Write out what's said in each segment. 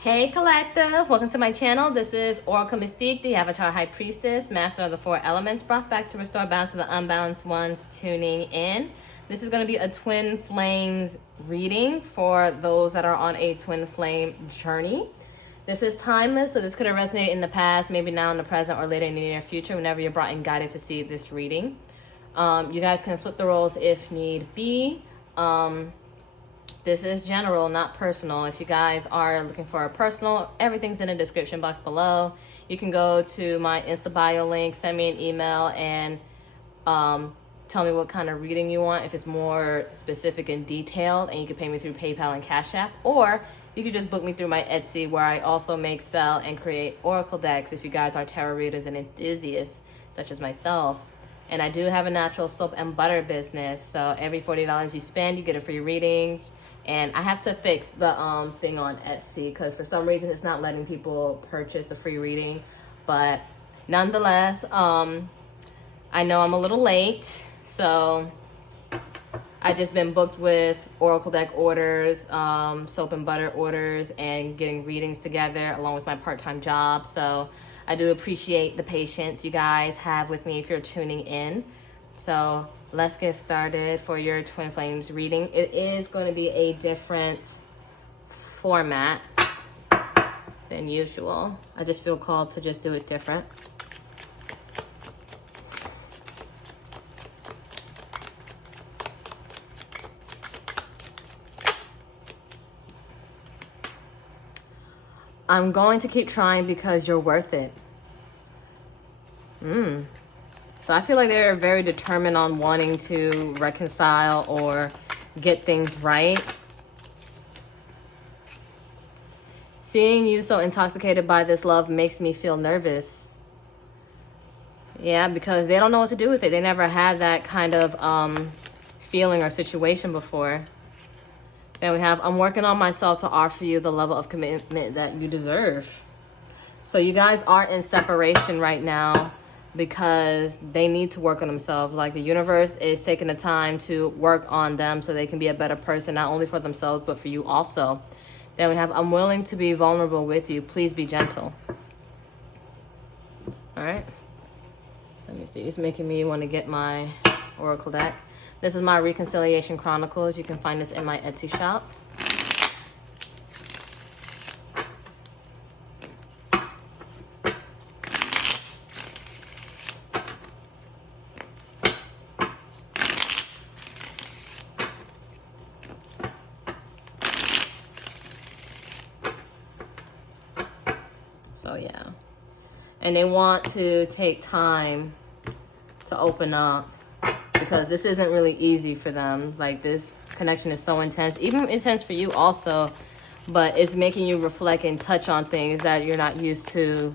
Hey collective, welcome to my channel. This is Oracle Mystique, the Avatar High Priestess, Master of the Four Elements, brought back to restore balance to the unbalanced ones tuning in. This is going to be a twin flames reading for those that are on a twin flame journey. This is timeless, so this could have resonated in the past, maybe now in the present, or later in the near future, whenever you're brought in guided to see this reading. You guys can flip the roles if need be. This is general, not personal. If you guys are looking for a personal, everything's in the description box below. You can go to my Insta bio link, send me an email, and tell me what kind of reading you want, if it's more specific and detailed, and you can pay me through PayPal and Cash App, or you could just book me through my Etsy, where I also make, sell, and create oracle decks if you guys are tarot readers and enthusiasts, such as myself. And I do have a natural soap and butter business, so every $40 you spend, you get a free reading. And I have to fix the thing on Etsy because for some reason it's not letting people purchase the free reading. But nonetheless, I know I'm a little late, so I just been booked with oracle deck orders, soap and butter orders, and getting readings together along with my part-time job. So I do appreciate the patience you guys have with me if you're tuning in. So let's get started for your twin flames reading. It is going to be a different format than usual. I just feel called to just do it different. I'm going to keep trying because you're worth it. So I feel like they're very determined on wanting to reconcile or get things right. Seeing you so intoxicated by this love makes me feel nervous. Yeah, because they don't know what to do with it. They never had that kind of feeling or situation before. Then we have, I'm working on myself to offer you the level of commitment that you deserve. So you guys are in separation right now, because they need to work on themselves. Like the universe is taking the time to work on them so they can be a better person, not only for themselves, but for you also. Then we have, I'm willing to be vulnerable with you. Please be gentle. All right. Let me see. It's making me want to get my oracle deck. This is my Reconciliation Chronicles. You can find this in my Etsy shop. So yeah, and they want to take time to open up because this isn't really easy for them. Like this connection is so intense, even intense for you also, but it's making you reflect and touch on things that you're not used to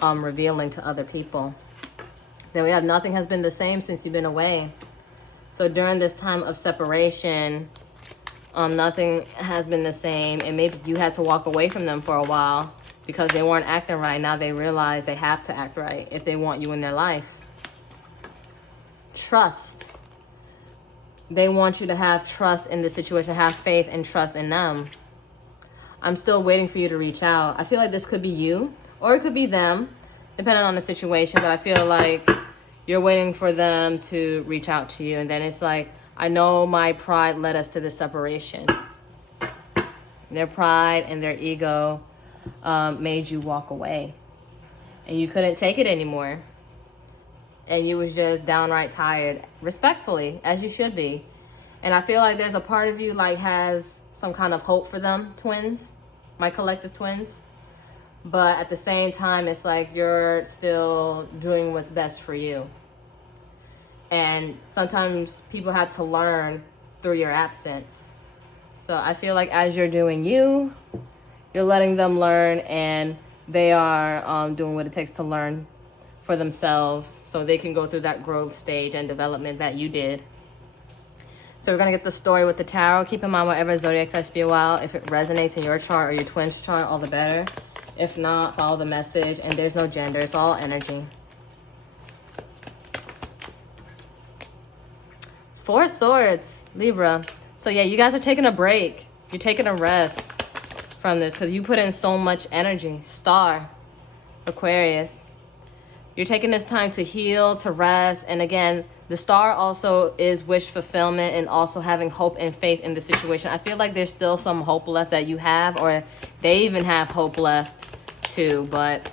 revealing to other people. Then we have, nothing has been the same since you've been away. So during this time of separation, nothing has been the same, and maybe you had to walk away from them for a while because they weren't acting right. Now they realize they have to act right if they want you in their life. Trust. They want you to have trust in the situation, have faith and trust in them. I'm still waiting for you to reach out. I feel like this could be you, or it could be them, depending on the situation, but I feel like you're waiting for them to reach out to you. And then it's like, I know my pride led us to this separation. Their pride and their ego made you walk away, and you couldn't take it anymore, and you was just downright tired, respectfully, as you should be. And I feel like there's a part of you like has some kind of hope for them, twins, my collective twins, but at the same time it's like you're still doing what's best for you. And sometimes people have to learn through your absence. So I feel like as you're doing you, you're letting them learn, and they are doing what it takes to learn for themselves so they can go through that growth stage and development that you did. So we're going to get the story with the tarot. Keep in mind, whatever zodiac sign you out, if it resonates in your chart or your twin's chart, all the better. If not, follow the message. And there's no gender. It's all energy. Four Swords, Libra. So yeah, you guys are taking a break. You're taking a rest from this because you put in so much energy. Star, Aquarius. You're taking this time to heal, to rest. And again, the star also is wish fulfillment and also having hope and faith in the situation. I feel like there's still some hope left that you have, or they even have hope left too, but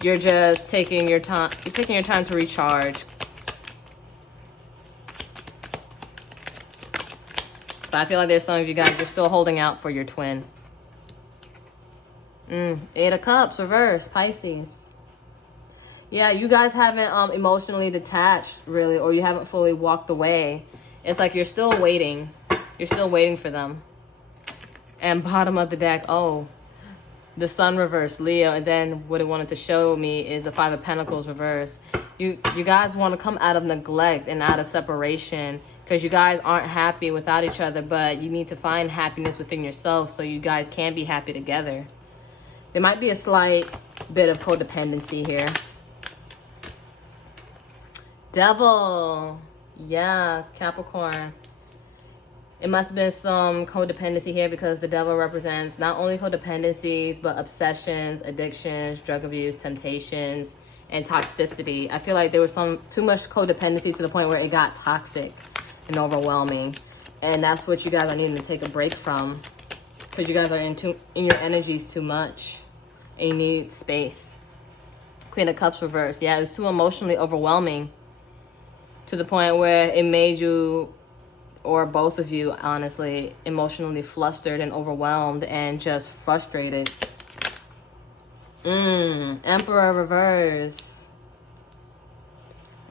you're just taking your time. You're taking your time to recharge. But I feel like there's some of you guys, you're still holding out for your twin. 8 of Cups, reverse, Pisces. Yeah, you guys haven't emotionally detached, really, or you haven't fully walked away. It's like you're still waiting. You're still waiting for them. And bottom of the deck, oh, the Sun reverse, Leo. And then what it wanted to show me is the 5 of Pentacles reverse. You guys want to come out of neglect and out of separation because you guys aren't happy without each other, but you need to find happiness within yourself so you guys can be happy together. There might be a slight bit of codependency here. Devil. Yeah, Capricorn. It must have been some codependency here because the devil represents not only codependencies, but obsessions, addictions, drug abuse, temptations, and toxicity. I feel like there was too much codependency to the point where it got toxic and overwhelming. And that's what you guys are needing to take a break from because you guys are in your energies too much and you need space. Queen of Cups reverse. Yeah, it was too emotionally overwhelming to the point where it made you, or both of you, honestly, emotionally flustered and overwhelmed and just frustrated. Emperor reverse.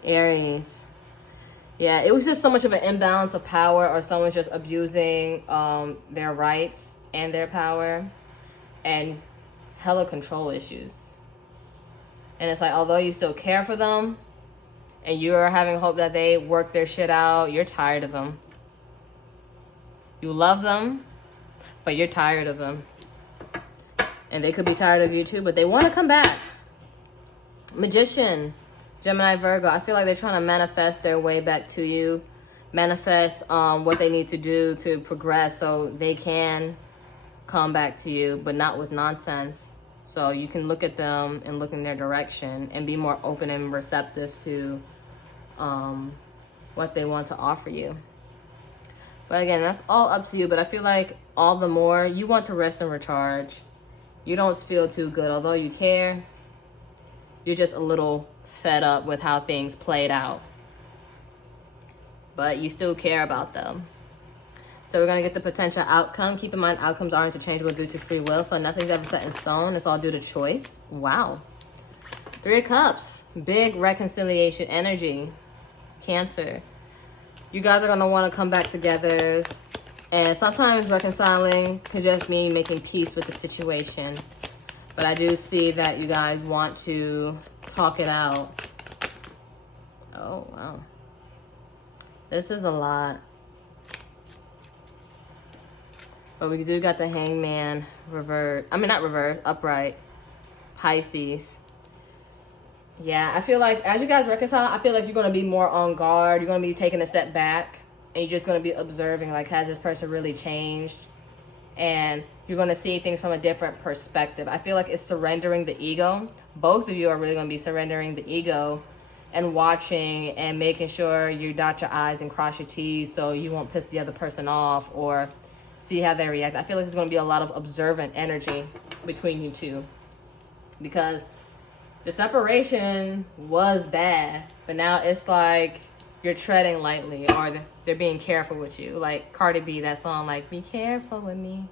Aries. Yeah, it was just so much of an imbalance of power, or someone just abusing their rights and their power, and hella control issues. And it's like, although you still care for them and you're having hope that they work their shit out, you're tired of them. You love them, but you're tired of them. And they could be tired of you too, but they want to come back. Magician, Gemini, Virgo. I feel like they're trying to manifest their way back to you. Manifest what they need to do to progress so they can come back to you, but not with nonsense. So you can look at them and look in their direction and be more open and receptive to what they want to offer you. But again, that's all up to you. But I feel like all the more you want to rest and recharge. You don't feel too good. Although you care, you're just a little fed up with how things played out. But you still care about them. So we're going to get the potential outcome. Keep in mind, outcomes are interchangeable due to free will. So nothing's ever set in stone. It's all due to choice. Wow. 3 of Cups. Big reconciliation energy. Cancer. You guys are going to want to come back together. And sometimes reconciling could just mean making peace with the situation. But I do see that you guys want to talk it out. Oh, wow. This is a lot. But we do got the Hangman reverse. I mean, not reverse, upright. Pisces. Yeah, I feel like as you guys reconcile, I feel like you're going to be more on guard. You're going to be taking a step back. And you're just going to be observing, like, has this person really changed? And you're going to see things from a different perspective. I feel like it's surrendering the ego. Both of you are really going to be surrendering the ego and watching and making sure you dot your I's and cross your T's so you won't piss the other person off or see how they react. I feel like there's going to be a lot of observant energy between you two. Because the separation was bad, but now it's like you're treading lightly, or they're being careful with you. Like Cardi B, that song, like, be careful with me.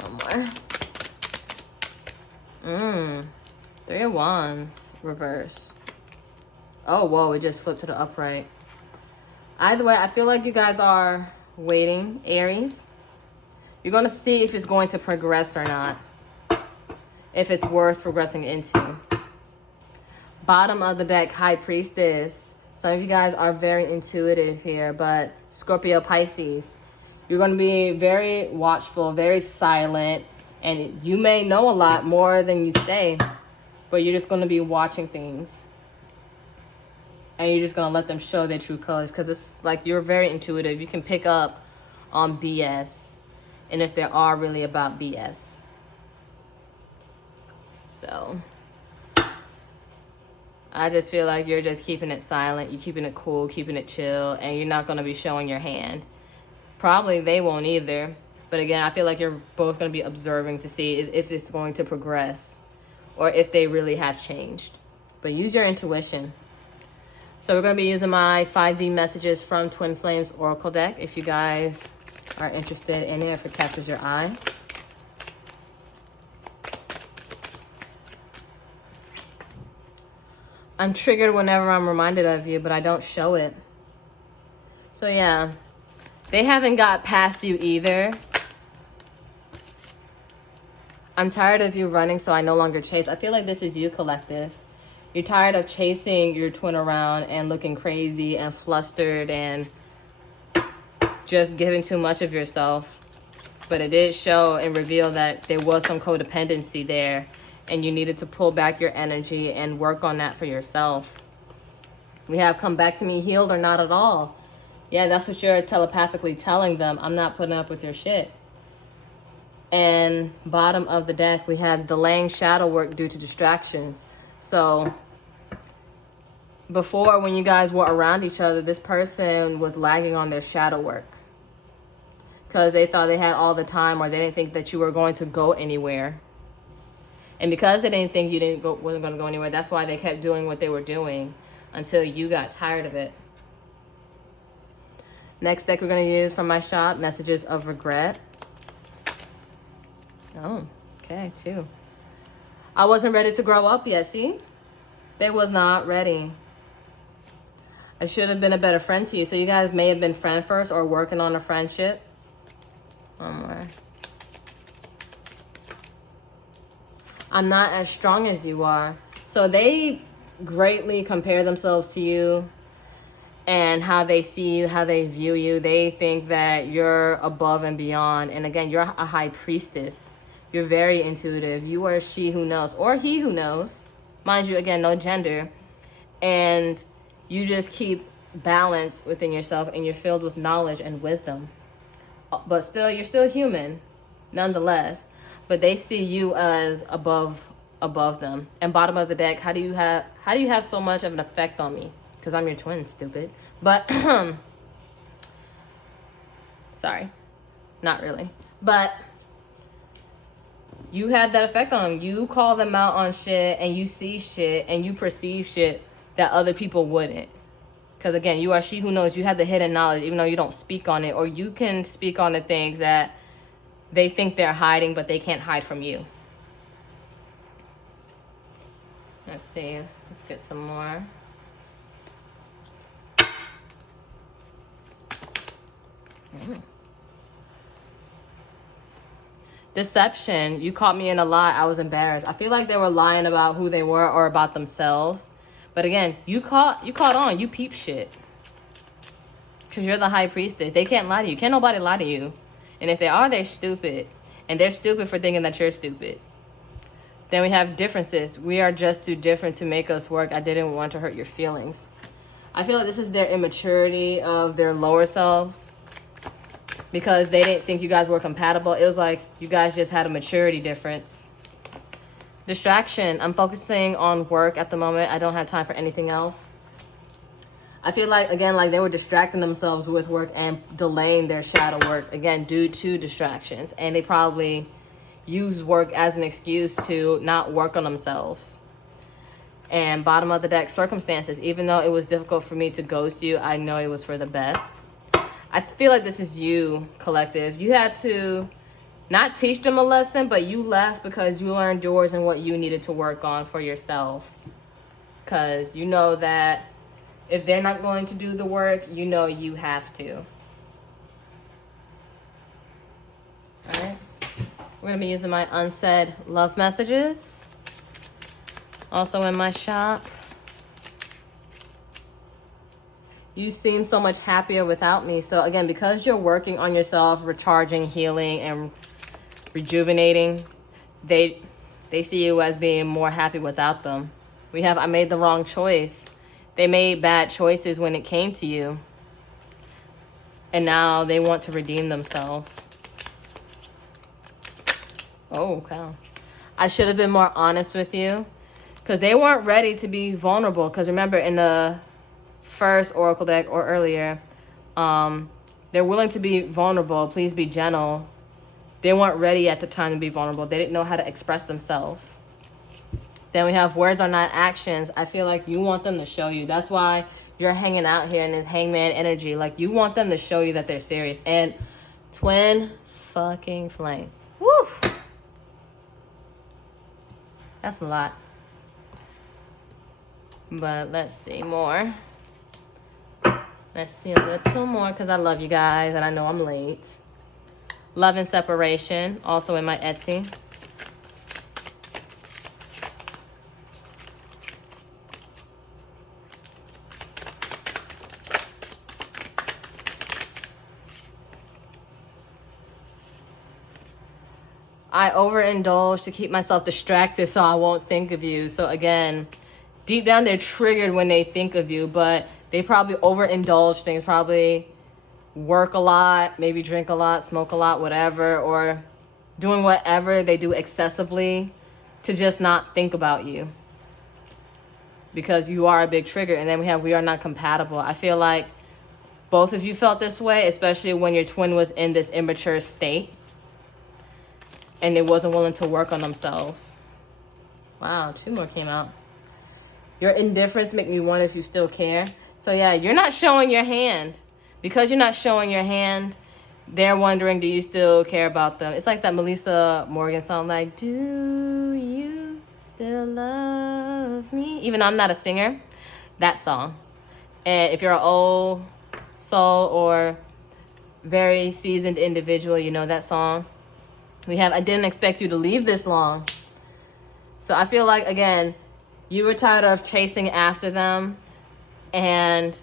One more. 3 of Wands, reverse. Oh, whoa, it just flipped to the upright. Either way, I feel like you guys are waiting, Aries. You're going to see if it's going to progress or not. If it's worth progressing into. Bottom of the deck, High Priestess. Some of you guys are very intuitive here, but Scorpio, Pisces. You're going to be very watchful, very silent, and you may know a lot more than you say, but you're just going to be watching things. And you're just going to let them show their true colors, because it's like you're very intuitive. You can pick up on BS. and if they are really about BS. So I just feel like you're just keeping it silent, you're keeping it cool, keeping it chill, and you're not going to be showing your hand. Probably they won't either. But again, I feel like you're both going to be observing to see if it's going to progress or if they really have changed. But use your intuition. So we're going to be using my 5D messages from Twin Flames Oracle deck if you guys are interested in it, if it catches your eye. I'm triggered whenever I'm reminded of you, but I don't show it. So yeah, they haven't got past you either. I'm tired of you running, so I no longer chase. I feel like this is you, collective. You're tired of chasing your twin around and looking crazy and flustered and just giving too much of yourself. But it did show and reveal that there was some codependency there, and you needed to pull back your energy and work on that for yourself. We have come back to me healed or not at all. Yeah, that's what you're telepathically telling them. I'm not putting up with your shit. And bottom of the deck, we have delaying shadow work due to distractions. So before, when you guys were around each other, this person was lagging on their shadow work because they thought they had all the time, or they didn't think that you were going to go anywhere. And because they didn't think you wasn't going to go anywhere, that's why they kept doing what they were doing until you got tired of it. Next deck we're going to use from my shop, Messages of Regret. Oh, okay, 2. I wasn't ready to grow up yet, see? They was not ready. I should have been a better friend to you. So you guys may have been friend first or working on a friendship. One more. I'm not as strong as you are. So they greatly compare themselves to you and how they see you, how they view you. They think that you're above and beyond. And again, you're a high priestess. You're very intuitive. You are she who knows, or he who knows. Mind you, again, no gender. And you just keep balance within yourself, and you're filled with knowledge and wisdom. But still, you're still human, nonetheless. But they see you as above them. And bottom of the deck, how do you have so much of an effect on me? Because I'm your twin, stupid. But sorry, not really. But you had that effect on them. You call them out on shit, and you see shit, and you perceive shit that other people wouldn't. Because again, you are she who knows. You have the hidden knowledge, even though you don't speak on it, or you can speak on the things that they think they're hiding, but they can't hide from you. Let's see. Let's get some more. Deception. You caught me in a lie. I was embarrassed. I feel like they were lying about who they were or about themselves. But again, you caught on. You peep shit. Because you're the high priestess. They can't lie to you. Can't nobody lie to you. And if they are, they're stupid. And they're stupid for thinking that you're stupid. Then we have differences. We are just too different to make us work. I didn't want to hurt your feelings. I feel like this is their immaturity of their lower selves. Because they didn't think you guys were compatible. It was like you guys just had a maturity difference. Distraction. I'm focusing on work at the moment. I don't have time for anything else. I feel like, again, like they were distracting themselves with work and delaying their shadow work, again, due to distractions. And they probably use work as an excuse to not work on themselves. And bottom of the deck, circumstances. Even though it was difficult for me to ghost you, I know it was for the best. I feel like this is you, collective. You had to not teach them a lesson, but you left because you learned yours and what you needed to work on for yourself. Because you know that if they're not going to do the work, you know you have to. All right. We're going to be using my unsaid love messages. Also in my shop. You seem so much happier without me. So again, because you're working on yourself, recharging, healing, and rejuvenating, they see you as being more happy without them. We have, I made the wrong choice. They made bad choices when it came to you. And now they want to redeem themselves. Oh, wow. I should have been more honest with you because they weren't ready to be vulnerable. Because remember, in the first oracle deck or earlier, they're willing to be vulnerable. Please be gentle. They weren't ready at the time to be vulnerable. They didn't know how to express themselves. Then we have words are not actions. I feel like you want them to show you. That's why you're hanging out here in this hangman energy. Like, you want them to show you that they're serious. And twin fucking flame. Woo! That's a lot. But let's see more. Let's see a little more because I love you guys and I know I'm late. Love and separation, also in my Etsy. I overindulge to keep myself distracted so I won't think of you. So again, deep down they're triggered when they think of you, but they probably overindulge things, probably work a lot, maybe drink a lot, smoke a lot, whatever, or doing whatever they do excessively to just not think about you because you are a big trigger. And then we have we are not compatible. I feel like both of you felt this way, especially when your twin was in this immature state and they wasn't willing to work on themselves. Wow, 2 more came out. Your indifference make me wonder if you still care. So yeah, you're not showing your hand. Because you're not showing your hand, they're wondering, do you still care about them? It's like that Melissa Morgan song, like, do you still love me? Even though I'm not a singer, that song. And if you're an old soul or very seasoned individual, you know that song. We have, I didn't expect you to leave this long. So I feel like, again, you were tired of chasing after them and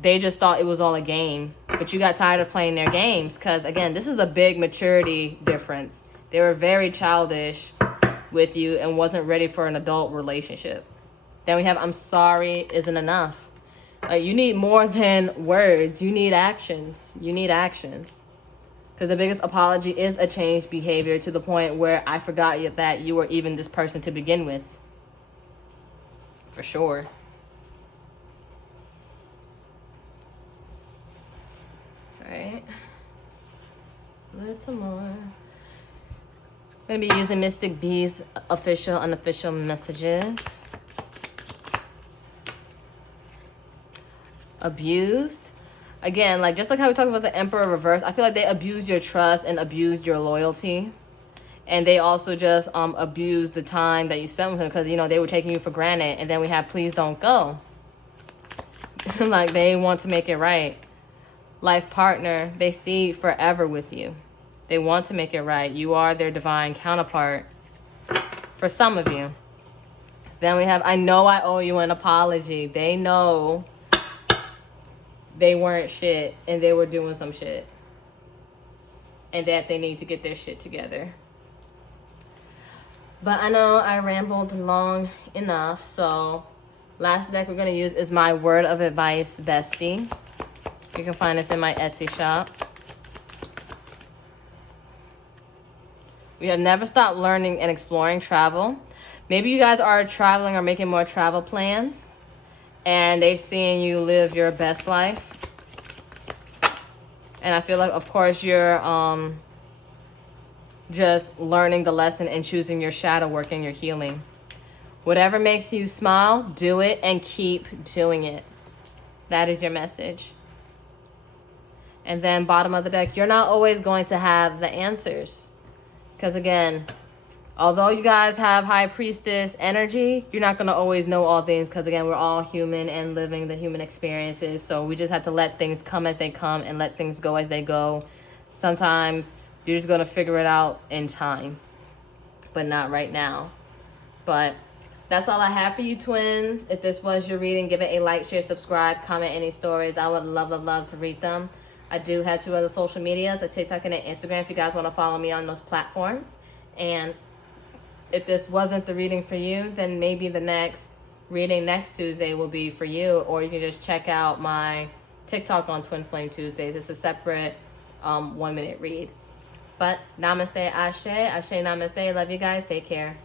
they just thought it was all a game. But you got tired of playing their games because, again, this is a big maturity difference. They were very childish with you and wasn't ready for an adult relationship. Then we have I'm sorry isn't enough. You need more than words. You need actions. You need actions. Because the biggest apology is a changed behavior to the point where I forgot that you were even this person to begin with. For sure. Alright. A little more. I'm going to be using Mystic B's official, unofficial messages. Abused. Again, like just like how we talked about the Emperor reverse, I feel like they abused your trust and abused your loyalty. And they also just abused the time that you spent with them because, you know, they were taking you for granted. And then we have please don't go. Like they want to make it right. Life partner, they see forever with you. They want to make it right. You are their divine counterpart for some of you. Then we have I know I owe you an apology. They know they weren't shit and they were doing some shit and that they need to get their shit together. But I know I rambled long enough, so last deck we're going to use is my word of advice bestie. You can find this in my Etsy shop. We have never stopped learning and exploring travel. Maybe you guys are traveling or making more travel plans and they seeing you live your best life. And I feel like, of course, you're just learning the lesson and choosing your shadow work and your healing. Whatever makes you smile, do it and keep doing it. That is your message. And then bottom of the deck, you're not always going to have the answers. Because again, although you guys have High Priestess energy, you're not going to always know all things because, again, we're all human and living the human experiences. So we just have to let things come as they come and let things go as they go. Sometimes you're just going to figure it out in time, but not right now. But that's all I have for you, twins. If this was your reading, give it a like, share, subscribe, comment any stories. I would love, love, love to read them. I do have 2 other social medias, a TikTok and an Instagram, if you guys want to follow me on those platforms. And if this wasn't the reading for you, then maybe the next reading next Tuesday will be for you. Or you can just check out my TikTok on Twin Flame Tuesdays. It's a separate 1-minute read. But namaste, ashe, ashe, namaste. Love you guys. Take care.